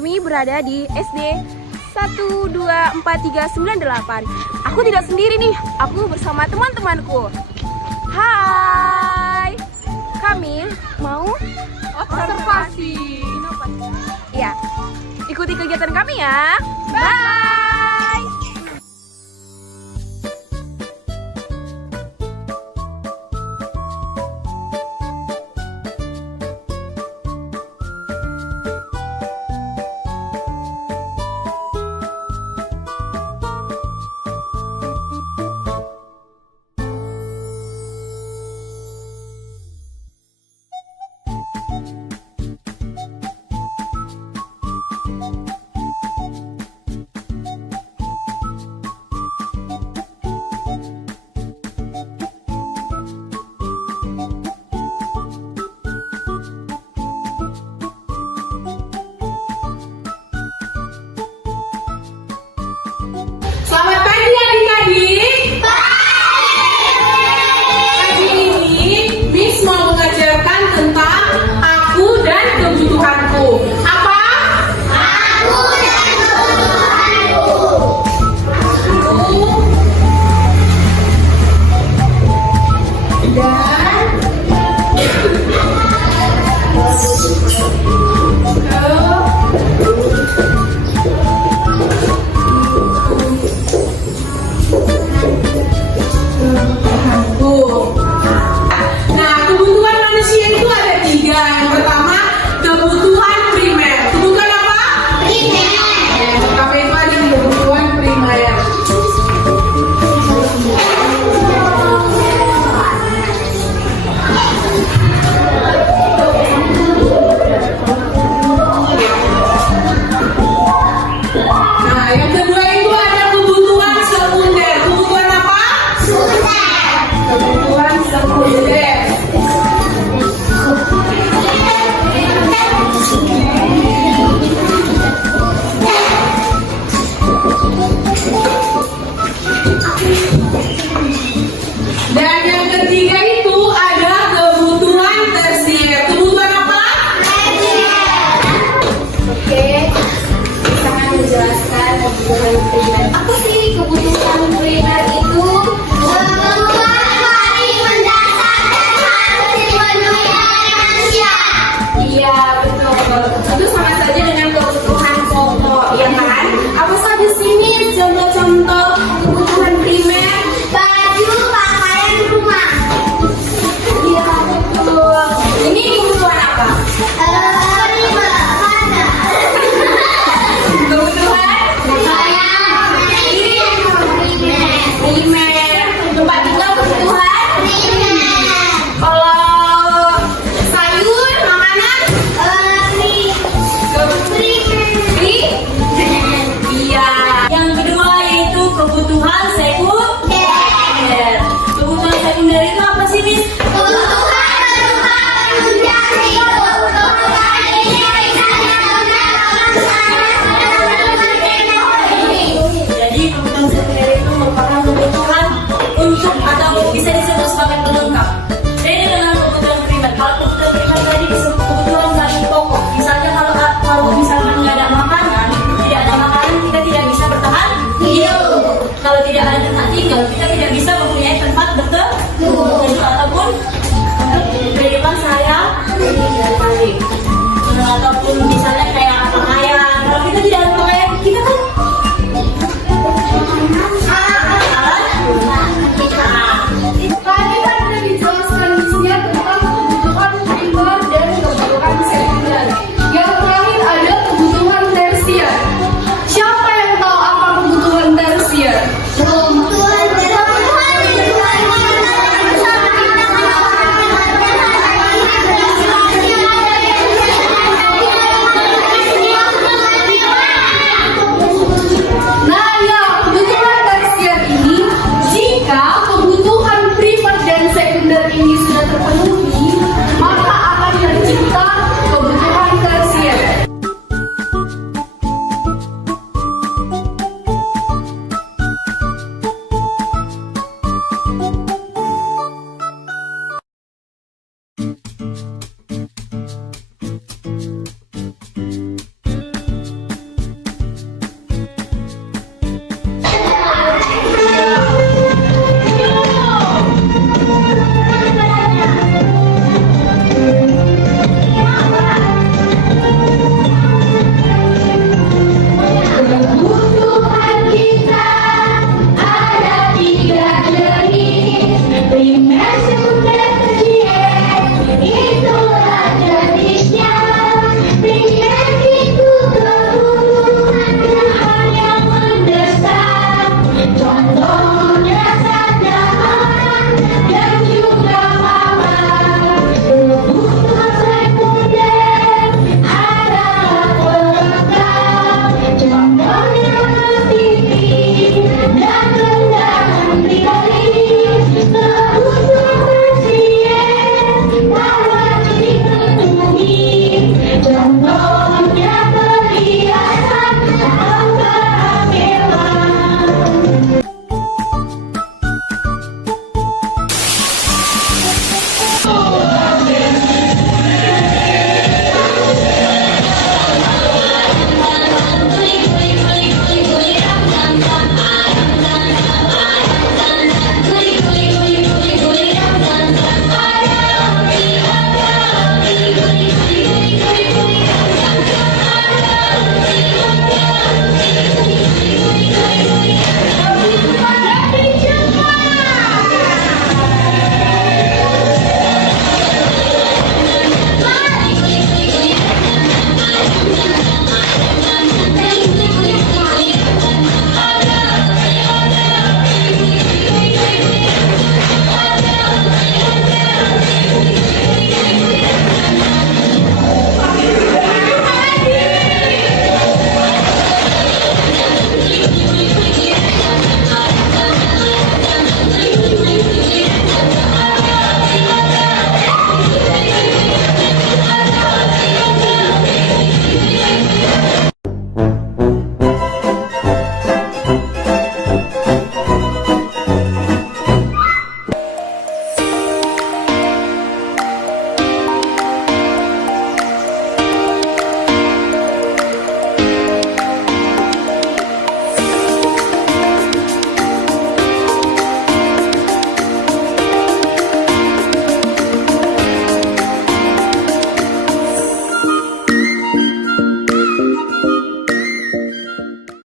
kami berada di SD 124398. Aku tidak sendiri nih, aku bersama teman-temanku. Hai, kami mau observasi. Ya, ikuti kegiatan kami ya. Bye. Selamat pagi adik-adik. Pagi ini Miss mau mengajarkan tentang aku dan kebutuhanku. Apa? Aku dan kebutuhanku. Nah, kebutuhan manusia itu ada 3. Yang pertama, kebutuhan primer. Kebutuhan apa? Primer. Yang pertama itu ada kebutuhan primer. Nah, yang kedua itu ada kebutuhan sekunder. Kebutuhan apa? Kebutuhan sekunder. Dan yang ketiga itu ada kebutuhan tersier. Kebutuhan apa? Oke, saya akan menjelaskan kebutuhan primer.